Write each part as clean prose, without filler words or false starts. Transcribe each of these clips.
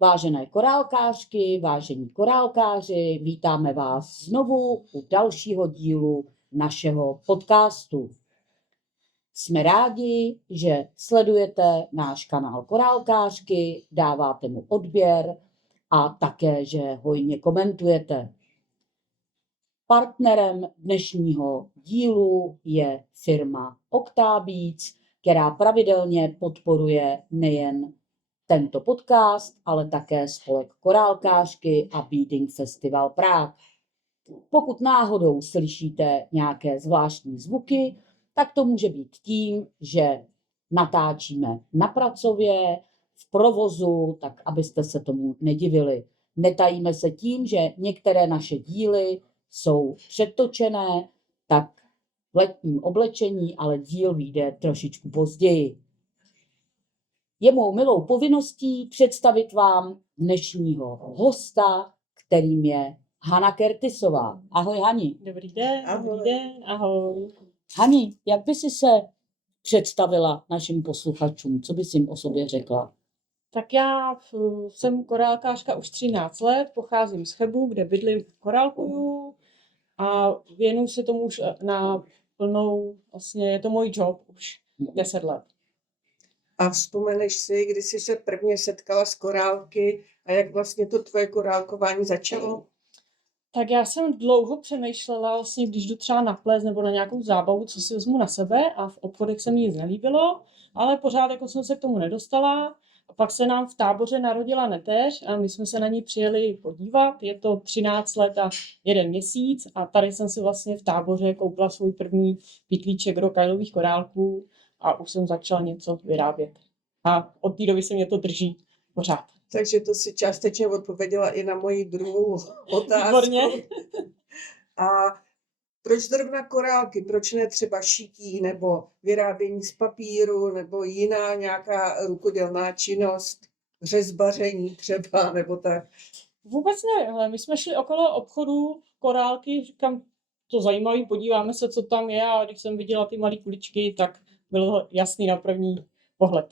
Vážené korálkářky, vážení korálkáři, vítáme vás znovu u dalšího dílu našeho podcastu. Jsme rádi, že sledujete náš kanál Korálkářky, dáváte mu odběr a také, že hojně komentujete. Partnerem dnešního dílu je firma Octabeats, která pravidelně podporuje nejen tento podcast, ale také spolek Korálkářky a Beading Festival Prague. Pokud náhodou slyšíte nějaké zvláštní zvuky, tak to může být tím, že natáčíme na pracově, v provozu, tak abyste se tomu nedivili. Netajíme se tím, že některé naše díly jsou předtočené, tak v letním oblečení, ale díl vyjde trošičku později. Je mou milou povinností představit vám dnešního hosta, kterým je Hana Kertisová. Ahoj, Hani. Dobrý den, Ahoj. dobrý den, ahoj. Hani, jak by si se představila našim posluchačům? Co bys jim o sobě řekla? Tak já jsem korálkářka už 13 let, pocházím z Chebu, kde bydlím, korálkuju a věnuju se tomu už na plnou, vlastně je to můj job už 10 let. A vzpomeneš si, kdy jsi se prvně setkala s korálky a jak vlastně to tvoje korálkování začalo? Tak já jsem dlouho přemýšlela, vlastně, když jdu třeba na ples nebo na nějakou zábavu, co si vezmu na sebe a v obchodech se mi nic nelíbilo, ale pořád jako jsem se k tomu nedostala. A pak se nám v Táboře narodila neteř a my jsme se na ní přijeli podívat. Je to 13 let a 1 měsíc a tady jsem si vlastně v Táboře koupila svůj první pytlíček rokajlových korálků a už jsem začala něco vyrábět. A od té doby se mě to drží pořád. Takže to si částečně odpověděla i na moji druhou otázku. Výborně. A proč zrovna korálky? Proč ne třeba šití nebo vyrábění z papíru nebo jiná nějaká rukodělná činnost, řezbaření třeba nebo tak? Vůbec ne, ale my jsme šli okolo obchodu korálky, říkám, to zajímavý, podíváme se, co tam je a když jsem viděla ty malé kuličky, tak bylo jasný na první pohled.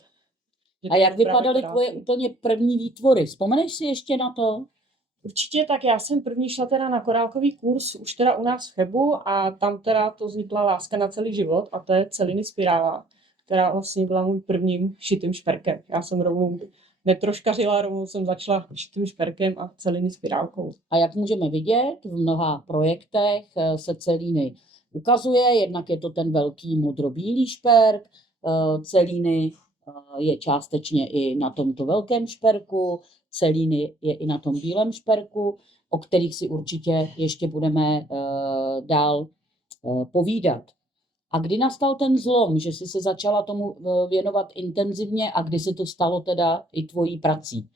A jak vypadaly tvoje úplně první výtvory? Vzpomeneš si ještě na to? Určitě, tak já jsem první šla teda na korálkový kurz, už teda u nás v Chebu a tam teda to vznikla láska na celý život a to je celiny spirála, která vlastně byla můj prvním šitým šperkem. Já jsem rovnou netroškařila, rovnou jsem začala šitým šperkem a celiny spirálkou. A jak můžeme vidět, v mnoha projektech se celíny ukazuje, jednak je to ten velký modrobílý šperk, celíny je částečně i na tomto velkém šperku, celíny je i na tom bílém šperku, o kterých si určitě ještě budeme dál povídat. A kdy nastal ten zlom, že jsi se začala tomu věnovat intenzivně a kdy se to stalo teda i tvojí prací?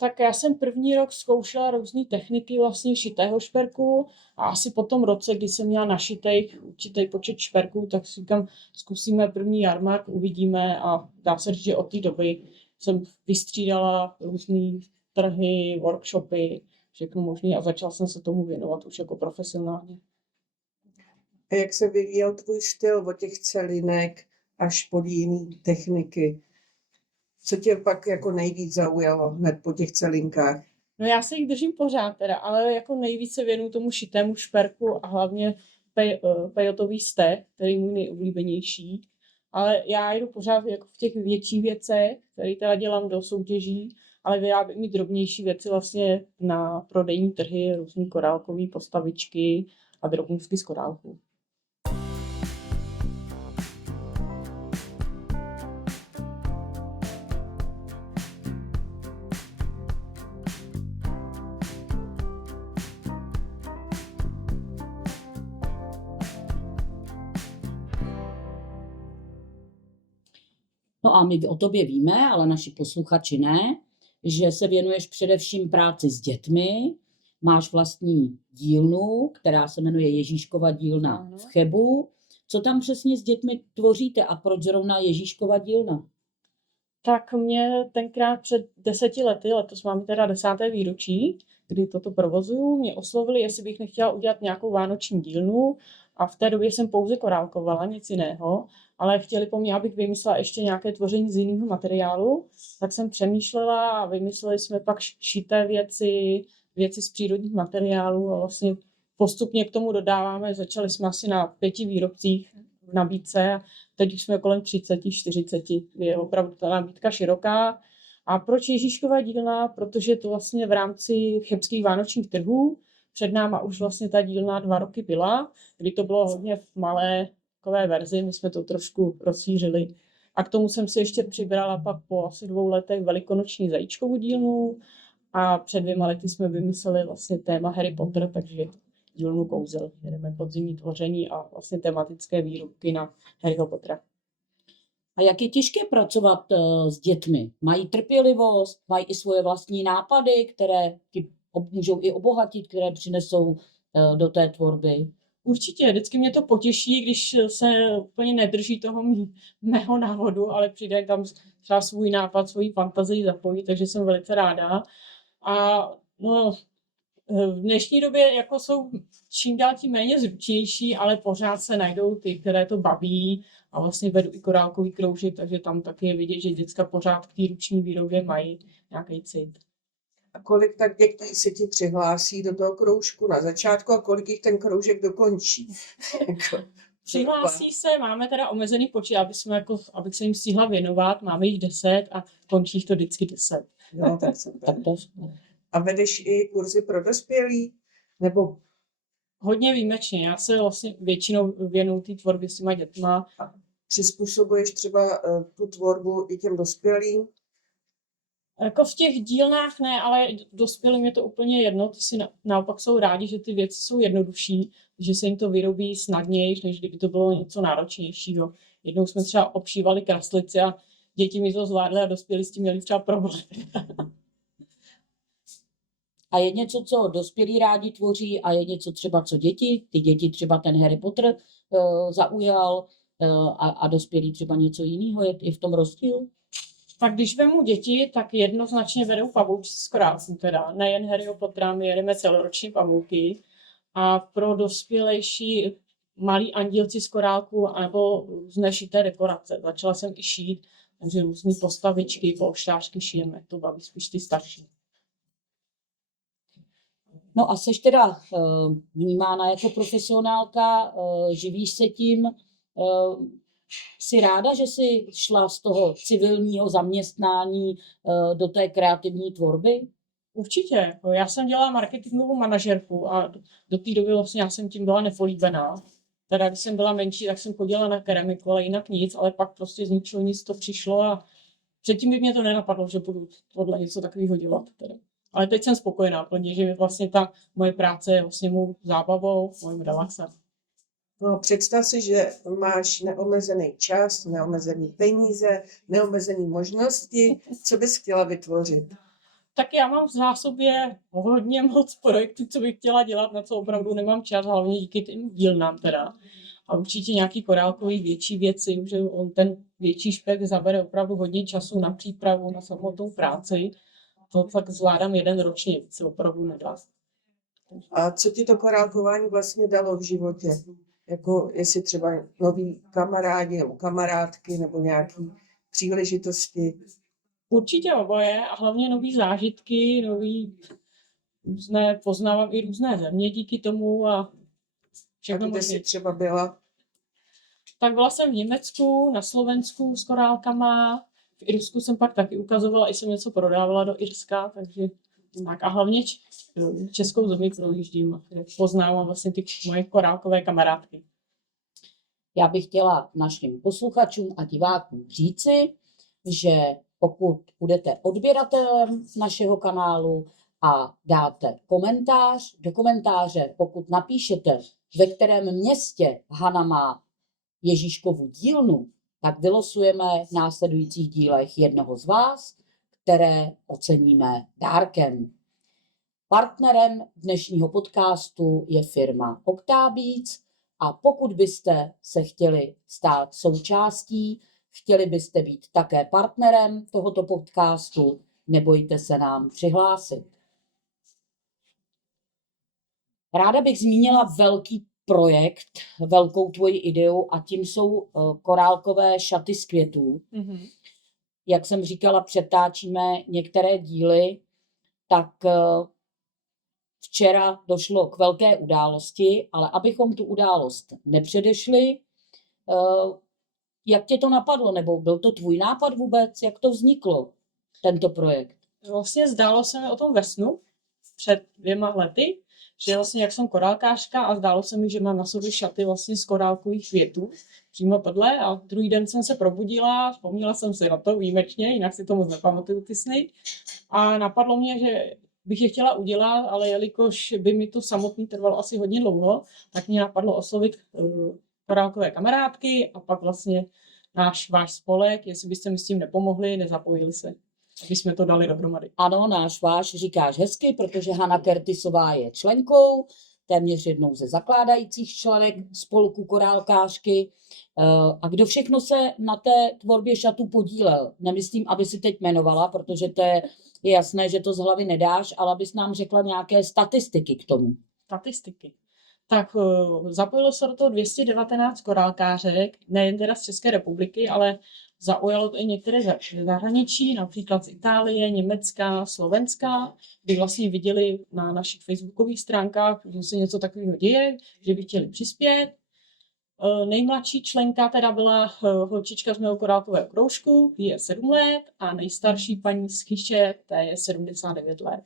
Tak já jsem první rok zkoušela různé techniky vlastně šitého šperku a asi po tom roce, kdy jsem měla našitej určitý počet šperků, tak si říkám, zkusíme první jarmark, uvidíme a dá se říct, že od té doby jsem vystřídala různé trhy, workshopy, všechno možné a začala jsem se tomu věnovat už jako profesionálně. A jak se vyvíjel tvůj styl od těch celinek až po jiné techniky? Co tě pak jako nejvíc zaujalo hned po těch celinkách? No já se jich držím pořád teda, ale jako nejvíc se věnuju tomu šitému šperku a hlavně pejotový steh, který je můj nejoblíbenější. Ale já jdu pořád jako v těch větších věcech, které teda dělám do soutěží, ale vyrábím i drobnější věci vlastně na prodejní trhy, různý korálkový postavičky a drobnůstky z korálků. No a my o tobě víme, ale naši posluchači ne, že se věnuješ především práci s dětmi, máš vlastní dílnu, která se jmenuje Ježíškova dílna v Chebu. Co tam přesně s dětmi tvoříte a proč zrovna Ježíškova dílna? Tak mě tenkrát před 10 lety, letos máme teda 10. výročí, kdy toto provozuju, mě oslovili, jestli bych nechtěla udělat nějakou vánoční dílnu A v té době jsem pouze korálkovala, nic jiného, ale chtěli po mně, abych vymyslela ještě nějaké tvoření z jiného materiálu, tak jsem přemýšlela a vymysleli jsme pak šité věci z přírodních materiálů a vlastně postupně k tomu dodáváme. Začali jsme asi na 5 výrobcích v nabídce a teď už jsme kolem 30, 40. Je opravdu ta nabídka široká. A proč Ježíškova dílna? Protože to vlastně v rámci chebských vánočních trhů před náma už vlastně ta dílna 2 roky byla, kdy to bylo hodně v malé takové verzi, my jsme to trošku rozšířili. A k tomu jsem si ještě přibrala pak po asi 2 letech velikonoční zajíčkovou dílnu a před 2 lety jsme vymysleli vlastně téma Harry Potter, takže dílnu kouzel. Jedeme podzimní tvoření a vlastně tematické výrobky na Harryho Pottera. A jak je těžké pracovat s dětmi? Mají trpělivost, mají i svoje vlastní nápady, které ti můžou i obohatit, které přinesou do té tvorby? Určitě, vždycky mě to potěší, když se úplně nedrží toho mého návodu, ale přijde tam třeba svůj nápad, svoji fantazii zapojit, takže jsem velice ráda. A no, v dnešní době jako jsou čím dál tím méně zručnější, ale pořád se najdou ty, které to baví a vlastně vedu i korálkový kroužek, takže tam taky je vidět, že děcka pořád k té ruční výrobě mají nějaký cit. A kolik tak dětí se ti přihlásí do toho kroužku na začátku a kolik jich ten kroužek dokončí? Přihlásí se, máme teda omezený počet, abych se jim stihla věnovat, máme jich 10 a končí to vždycky 10. No, tak Tak to, a vedeš i kurzy pro dospělí? Nebo Hodně výjimečně, já se vlastně většinou věnuju té tvorbě s těma dětma. přizpůsobuješ třeba tu tvorbu i těm dospělým? Jako v těch dílnách ne, ale dospělým je to úplně jedno, ty si naopak jsou rádi, že ty věci jsou jednodušší, že se jim to vyrobí snadněji, než kdyby to bylo něco náročnějšího. Jednou jsme třeba obšívali kraslici a děti mi to zvládly a dospělí s tím měli třeba problém. A je něco, co dospělí rádi tvoří a je něco třeba, co děti? Ty děti třeba ten Harry Potter zaujal a dospělí třeba něco jiného. Je v tom rozdíl? Tak když vemu děti, tak jednoznačně vedou pavouci z korálků teda. Nejen Harryho Pottera, my jedeme celoroční pavouky. A pro dospělejší malí andílci z korálků anebo různé šité dekorace. Začala jsem i šít, takže různé postavičky, polštářky šijeme. To baví spíš ty starší. No a seš teda vnímána jako profesionálka, živíš se tím. Jsi ráda, že jsi šla z toho civilního zaměstnání do té kreativní tvorby? Určitě. Já jsem dělala marketingovou manažerku a do té doby vlastně já jsem tím byla nepolíbená. Teda když jsem byla menší, tak jsem chodila na keramiku, ale jinak nic, ale pak prostě z ničeho nic to přišlo a předtím by mě to nenapadlo, že budu tohle něco takového dělat. Teda. Ale teď jsem spokojená plně, že vlastně ta moje práce je vlastně mou zábavou, mojím relaxem. No, představ si, že máš neomezený čas, neomezený peníze, neomezený možnosti. Co bys chtěla vytvořit? Tak já mám v zásobě hodně moc projektů, co bych chtěla dělat, na co opravdu nemám čas, hlavně díky těm dílnám teda. A určitě nějaký korálkový větší věci, že on ten větší špek zabere opravdu hodně času na přípravu, na samotnou práci. To tak zvládám jeden ročně, víc se opravdu nedá. A co ti to korálkování vlastně dalo v životě? Jako jestli třeba noví kamarádi nebo kamarádky nebo nějaké příležitosti? Určitě oboje a hlavně nový zážitky, poznávám i různé země díky tomu a všechno A kde možný. jsi třeba byla? Tak byla jsem v Německu, na Slovensku s korálkama, v Irsku jsem pak taky ukazovala, i jsem něco prodávala do Irska, takže tak a hlavně českou zemi projíždím, poznávám vlastně ty moje korálkové kamarádky. Já bych chtěla našim posluchačům a divákům říci, že pokud budete odběratelem našeho kanálu a dáte komentář, do komentáře, pokud napíšete, ve kterém městě Hana má Ježíškovu dílnu, tak vylosujeme v následujících dílech jednoho z vás, které oceníme dárkem. Partnerem dnešního podcastu je firma Octabeats a pokud byste se chtěli stát součástí, chtěli byste být také partnerem tohoto podcastu, nebojte se nám přihlásit. Ráda bych zmínila velký projekt, velkou tvoji ideu a tím jsou korálkové šaty z květů. Jak jsem říkala, přetáčíme některé díly, tak včera došlo k velké události, ale abychom tu událost nepředešli, jak tě to napadlo, nebo byl to tvůj nápad vůbec, jak to vzniklo, tento projekt? Vlastně zdálo se mi o tom ve snu před 2 lety, že vlastně jak jsem korálkářka a zdálo se mi, že mám na sobě šaty vlastně z korálkových květů, přímo tohle, a druhý den jsem se probudila, vzpomněla jsem si na to výjimečně, jinak si to moc nepamatuju ty sny, a napadlo mě, že bych je chtěla udělat, ale jelikož by mi to samotný trvalo asi hodně dlouho, tak mě napadlo oslovit korálkové kamarádky a pak vlastně váš spolek, jestli byste mi s tím nepomohli, nezapojili se, aby jsme to dali dohromady. Ano, váš říkáš hezky, protože Hana Kertisová je členkou, téměř jednou ze zakládajících členek spolku korálkářky. A kdo všechno se na té tvorbě šatů podílel? Nemyslím, aby si teď jmenovala, protože to je jasné, že to z hlavy nedáš, ale abys nám řekla nějaké statistiky k tomu. Statistiky. Tak zapojilo se do toho 219 korálkářek, nejen teda z České republiky, ale zaujalo to i některé zahraničí, například z Itálie, Německa, Slovenska, kdy vlastně viděli na našich facebookových stránkách, že se něco takového děje, že by chtěli přispět. Nejmladší členka teda byla holčička z mého korálkového kroužku, jí je 7 let, a nejstarší paní z Chyše, té je 79 let.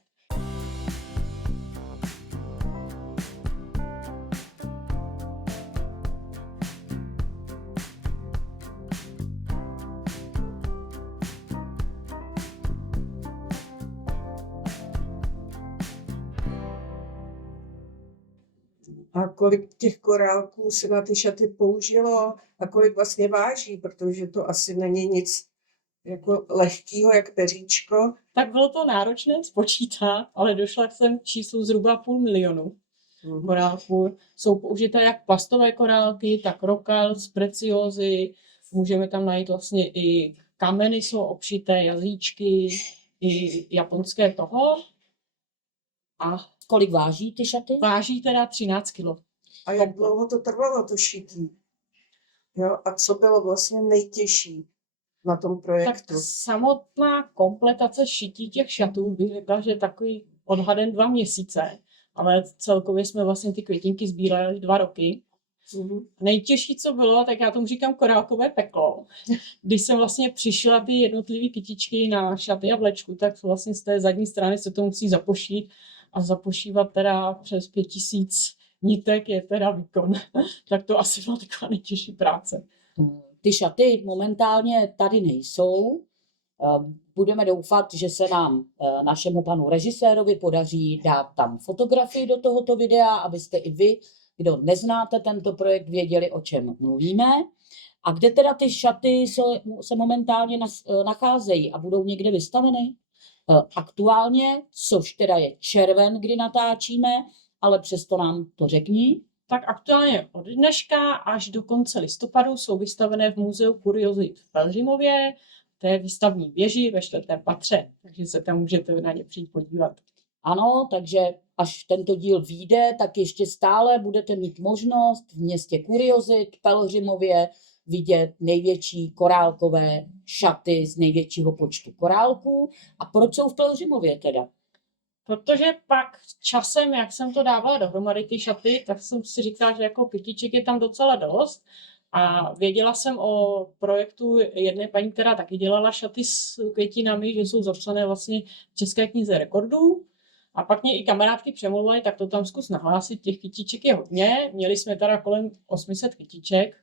A kolik těch korálků se na ty šaty použilo a kolik vlastně váží, protože to asi není nic jako lehkýho, jak peříčko. Tak bylo to náročné spočítat, ale došla jsem k číslu zhruba 500 000 korálků. Jsou použité jak plastové korálky, tak rokals, preciózy. Můžeme tam najít vlastně i kameny, jsou obšité, jazyčky, i japonské toho. A Kolik váží ty šaty? váží teda 13 kg. A jak dlouho to trvalo, to šití? Jo, a co bylo vlastně nejtěžší na tom Tak projektu? samotná kompletace šití těch šatů bych řekla, že takový odhadem 2 měsíce, ale celkově jsme vlastně ty květinky sbírali 2 roky. Nejtěžší, co bylo, tak já tomu říkám korálkové peklo. Když jsem vlastně přišla ty jednotlivé kytičky na šaty a vlečku, tak vlastně z té zadní strany se to musí zapošít a zapošívat teda přes 5000 nitek je teda výkon. Tak to asi byla taková nejtěžší práce. Ty šaty momentálně tady nejsou. Budeme doufat, že se nám, našemu panu režisérovi, podaří dát tam fotografii do tohoto videa, abyste i vy, kdo neznáte tento projekt, věděli, o čem mluvíme. A kde teda ty šaty se momentálně nacházejí a budou někde vystaveny? Aktuálně, což teda je červen, kdy natáčíme, ale přesto nám to řekni. Tak aktuálně od dneška až do konce listopadu jsou vystavené v Muzeu kuriozit v Pelhřimově, to je výstavní věži ve 4. patře, takže se tam můžete na ně přijít podívat. Ano, takže až tento díl vyjde, tak ještě stále budete mít možnost v městě kuriozit v Pelhřimově vidět největší korálkové šaty z největšího počtu korálků. A proč jsou v Pelhřimově teda? Protože pak časem, jak jsem to dávala dohromady ty šaty, tak jsem si říkala, že jako kytiček je tam docela dost. A věděla jsem o projektu jedné paní, která taky dělala šaty s květinami, že jsou zapsané vlastně v České knize rekordů. A pak mě i kamarádky přemluvaly, tak to tam zkus nahlásit, těch kytiček je hodně. Měli jsme teda kolem 800 kytiček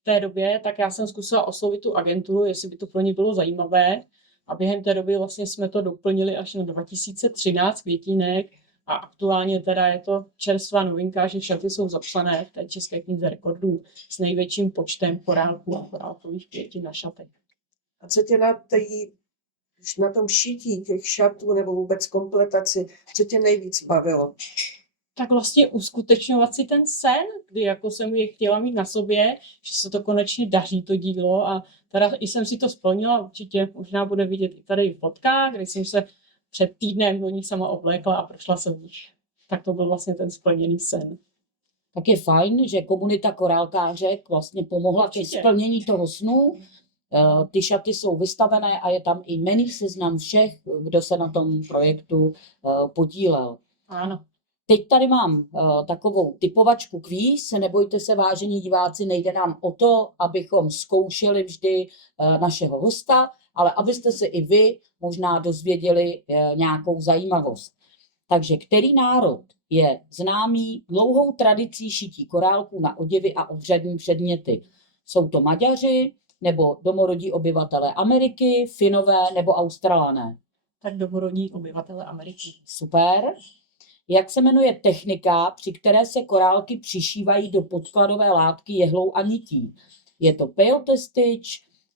v té době, tak já jsem zkusila oslovit tu agenturu, jestli by to pro ně bylo zajímavé. A během té doby vlastně jsme to doplnili až na 2013 květinek a aktuálně teda je to čerstvá novinka, že šaty jsou zapsané v té České knize rekordů s největším počtem korálků a korálkových květin na šatech. A co tě na tom šití těch šatů nebo vůbec kompletaci, co tě nejvíc bavilo? Tak vlastně uskutečňovat si ten sen, kdy jako jsem je chtěla mít na sobě, že se to konečně daří to dílo a teda i jsem si to splnila, určitě možná bude vidět i tady fotka, kdy jsem se před týdnem do nich sama oblékla a prošla jsem v nich. Tak to byl vlastně ten splněný sen. tak je fajn, že komunita korálkářek vlastně pomohla ke Určitě. splnění toho snu. Ty šaty jsou vystavené a je tam i jmenný seznam všech, kdo se na tom projektu podílel. Ano. Teď tady mám takovou typovačku kvíz, nebojte se, vážení diváci, nejde nám o to, abychom zkoušeli vždy našeho hosta, ale abyste se i vy možná dozvěděli nějakou zajímavost. Takže který národ je známý dlouhou tradicí šití korálků na oděvy a obřadní předměty? Jsou to Maďaři, nebo domorodí obyvatelé Ameriky, Finové nebo Australané? Tak domorodí obyvatele Ameriky. Super. Jak se jmenuje technika, při které se korálky přišívají do podkladové látky jehlou a nití? Je to peyote stitch,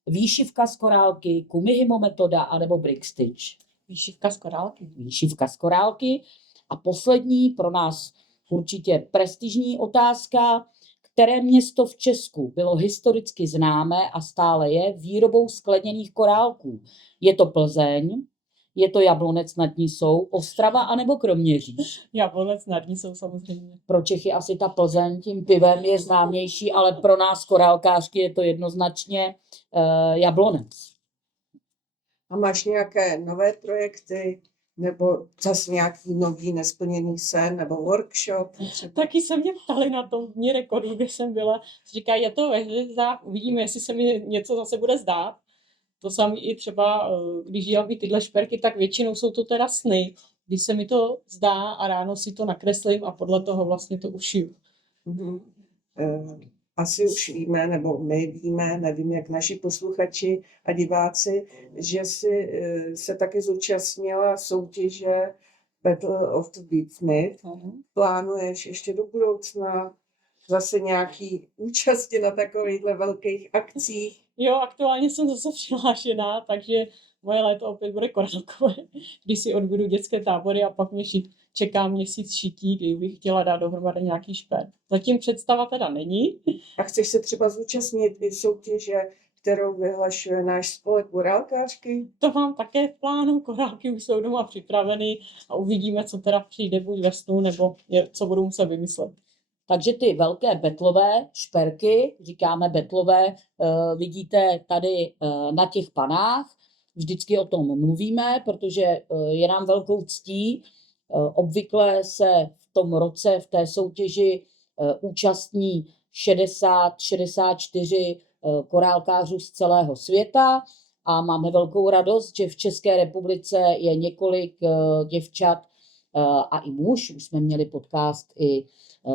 výšivka z korálky, kumihimo metoda anebo brick stitch? Výšivka z korálky. Výšivka z korálky. A poslední, pro nás určitě prestižní otázka. Které město v Česku bylo historicky známé a stále je výrobou skleněných korálků? Je to Plzeň, je to Jablonec nad Nisou, Ostrava anebo Kroměříž? Jablonec nad Nisou samozřejmě. Pro Čechy asi ta Plzeň tím pivem je známější, ale pro nás korálkářky je to jednoznačně Jablonec. A máš nějaké nové projekty, nebo zase nějaký nový nesplněný sen, nebo workshop? Taky se mě ptali na tom dní rekordu, kde jsem byla. Říkají, je to ve hvězdách, uvidíme, jestli se mi něco zase bude zdát. To samé i třeba, když dělám i tyhle šperky, tak většinou jsou to teda sny. Když se mi to zdá a ráno si to nakreslím a podle toho vlastně to ušiju. Mhm. Asi už víme, nebo my víme, nevím, jak naši posluchači a diváci, že jsi se taky zúčastnila soutěže Battle of the Beatsmith. Plánuješ ještě do budoucna zase nějaký účasti na takovýchhle velkých akcích? Jo, aktuálně jsem zase přihlášená, takže moje léto opět bude korálkové, když si odbudu dětské tábory a pak mě čeká měsíc šití, kdy bych chtěla dát dohromady nějaký šperk. Zatím představa teda není. A chceš se třeba zúčastnit i soutěže, kterou vyhlašuje náš spolek korálkářky? To mám také v plánu, korálky už jsou doma připraveny a uvidíme, co teda přijde buď ve snu, nebo co budu muset vymyslet. Takže ty velké betlové šperky, říkáme betlové, vidíte tady na těch panách. Vždycky o tom mluvíme, protože je nám velkou ctí. Obvykle se v tom roce v té soutěži účastní 60-64 korálkářů z celého světa a máme velkou radost, že v České republice je několik děvčat a i muž, už jsme měli podcast i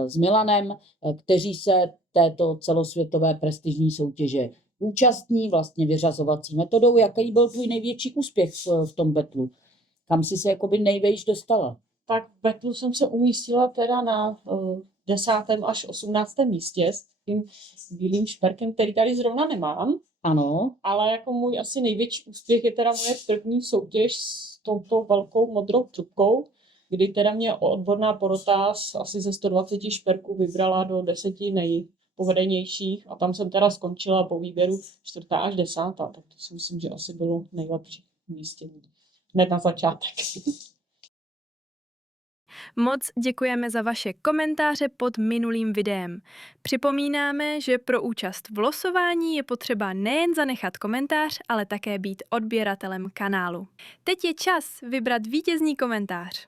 s Milanem, kteří se této celosvětové prestižní soutěže účastní vlastně vyřazovací metodou. Jaký byl tvůj největší úspěch v tom betlu? Kam jsi se jakoby nejvejš dostala? Tak v betlu jsem se umístila teda na 10. až 18. místě s tím bílým šperkem, který tady zrovna nemám. Ano. Ale jako můj asi největší úspěch je teda moje první soutěž s touto velkou modrou trubkou, kdy teda mě odborná porota asi ze 120 šperků vybrala do 10 nejpovedenějších a tam jsem teda skončila po výběru 4. až 10. Tak to si myslím, že asi bylo nejlepší umístění. Hned na začátek. Moc děkujeme za vaše komentáře pod minulým videem. Připomínáme, že pro účast v losování je potřeba nejen zanechat komentář, ale také být odběratelem kanálu. Teď je čas vybrat vítězný komentář.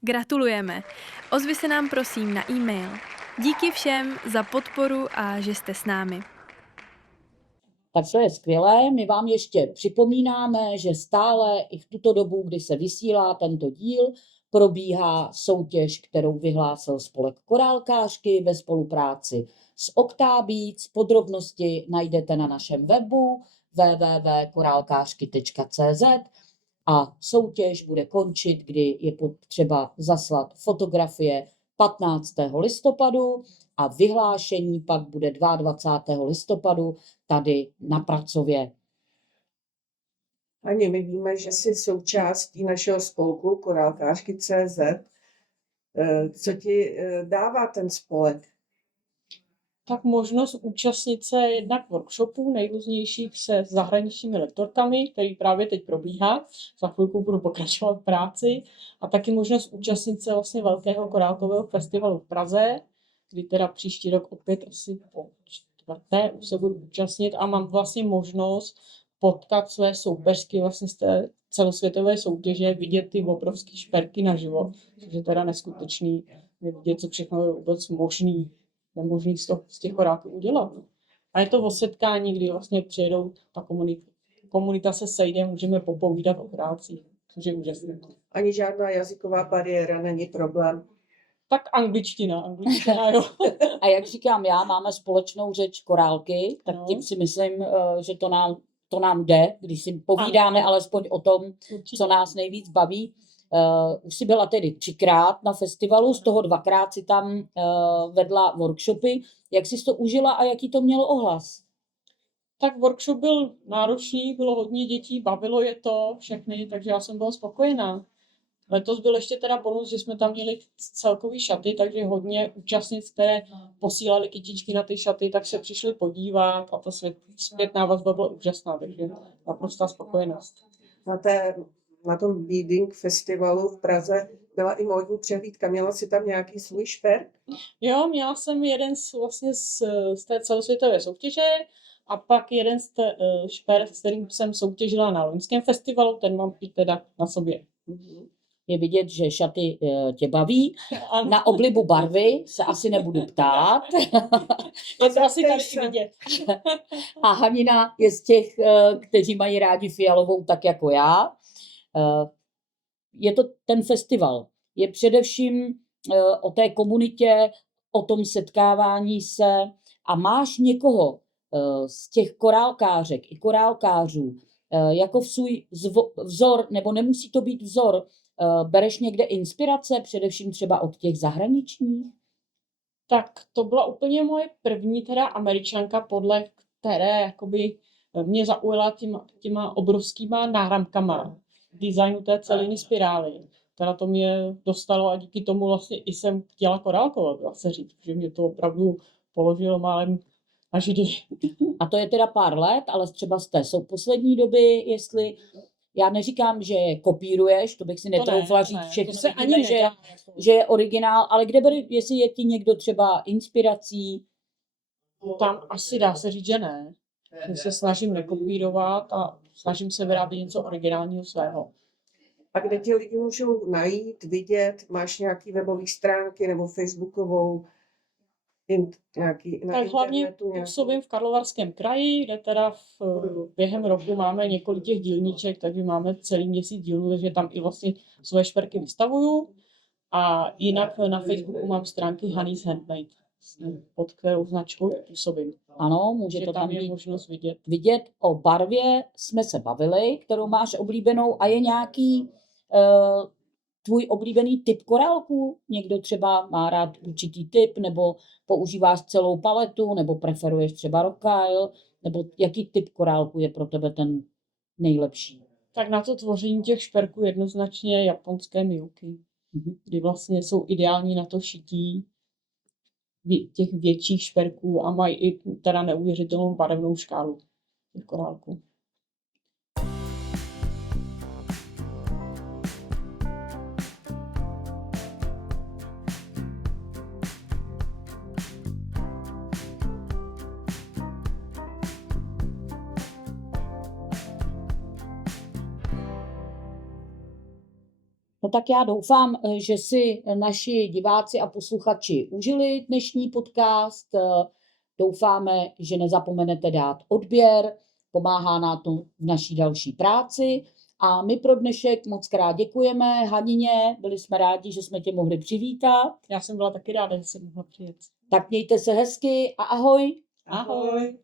Gratulujeme. Ozvi se nám prosím na e-mail. Díky všem za podporu a že jste s námi. Tak to je skvělé. My vám ještě připomínáme, že stále i v tuto dobu, kdy se vysílá tento díl, probíhá soutěž, kterou vyhlásil spolek korálkářky ve spolupráci s Octabeats. Podrobnosti najdete na našem webu www.korálkářky.cz a soutěž bude končit, kdy je potřeba zaslat fotografie 15. listopadu a vyhlášení pak bude 22. listopadu tady na Pracově. Ani my víme, že jsi součástí našeho spolku Korálkářky.cz. Co ti dává ten spolek? Tak možnost účastnit se jednak workshopů nejrůznějších se zahraničními lektorkami, který právě teď probíhá. Za chvilku budu pokračovat v práci. A taky možnost účastnit se vlastně velkého korálkového festivalu v Praze, kdy teda příští rok opět asi po 4. už se budu účastnit a mám vlastně možnost potkat své soupeřky vlastně z té celosvětové soutěže, vidět ty obrovské šperky naživo, což je teda neskutečný, vidět, co všechno je vůbec nemožný z těch korálků udělat. A je to o setkání, kdy vlastně přijedou, ta komunita se sejde, můžeme popovídat o korálcích, což je úžasné. Ani žádná jazyková bariéra není problém. Tak angličtina jo. A jak říkám já, máme společnou řeč korálky, tak No. tím si myslím, že to nám jde, když si povídáme alespoň o tom, Určitě. co nás nejvíc baví. Už jsi byla tedy 3krát na festivalu, z toho 2krát si tam vedla workshopy. Jak jsi to užila a jaký to mělo ohlas? Tak workshop byl náročný, bylo hodně dětí, bavilo je to všechny, takže já jsem byla spokojená. Letos byl ještě teda bonus, že jsme tam měli celkový šaty, takže hodně účastnic, které posílali kytičky na ty šaty, tak se přišli podívat a ta zpětná vazba byla úžasná, takže naprostá spokojenost. Na tom Beading festivalu v Praze byla i módní přehlídka. Měla si tam nějaký svůj šperk? Jo, měla jsem jeden z té celosvětové soutěže a pak jeden šperk, s kterým jsem soutěžila na loňském festivalu, ten mám i teda na sobě. Je vidět, že šaty tě baví. Ano. Na oblibu barvy se asi nebudu ptát. Je to asi tady vidět. A Hanina je z těch, kteří mají rádi fialovou tak jako já. Je to ten festival. Je především o té komunitě, o tom setkávání se a máš někoho z těch korálkářek i korálkářů jako svůj vzor, nebo nemusí to být vzor, bereš někde inspirace, především třeba od těch zahraničních? Tak to byla úplně moje první teda Američanka, podle které jakoby mě zaujala těma obrovskýma náramkama designu té celiny spirály. Teda to mě dostalo a díky tomu vlastně i jsem chtěla korálkovat, dá se říct, že mě to opravdu položilo málem na židli. A to je teda pár let, ale třeba z té poslední doby, jestli, já neříkám, že je kopíruješ, to bych si netroufla říct, všechno to se vidíme, ani že je originál, ale kde bude, jestli je ti někdo třeba inspirací? Tam asi dá se říct, že ne. Že se snažím nekopírovat a snažím se vyrábět něco originálního svého. A kde ti lidi můžou najít, vidět? Máš nějaký webové stránky nebo facebookovou? Tak hlavně působím v Karlovarském kraji, kde teda během roku máme několik těch dílníček, takže máme celý měsíc dílů, takže tam i vlastně svoje šperky vystavuju. A jinak na Facebooku mám stránky Honey's Handmade, pod kterou značkou působím. Ano, může to tam tam je být možnost vidět. vidět. O barvě jsme se bavili, kterou máš oblíbenou, a je nějaký tvůj oblíbený typ korálků? Někdo třeba má rád určitý typ, nebo používáš celou paletu, nebo preferuješ třeba rockile, nebo jaký typ korálku je pro tebe ten nejlepší? Tak na to tvoření těch šperků jednoznačně japonské Miyuki, kdy vlastně jsou ideální na to šití těch větších šperků a mají i teda neuvěřitelnou barevnou škálu těch korálků. No tak já doufám, že si naši diváci a posluchači užili dnešní podcast. Doufáme, že nezapomenete dát odběr, pomáhá nám to v naší další práci. A my pro dnešek moc krát děkujeme Hanině, byli jsme rádi, že jsme tě mohli přivítat. Já jsem byla taky ráda, že jsem mohla přijet. Tak mějte se hezky a ahoj. Ahoj.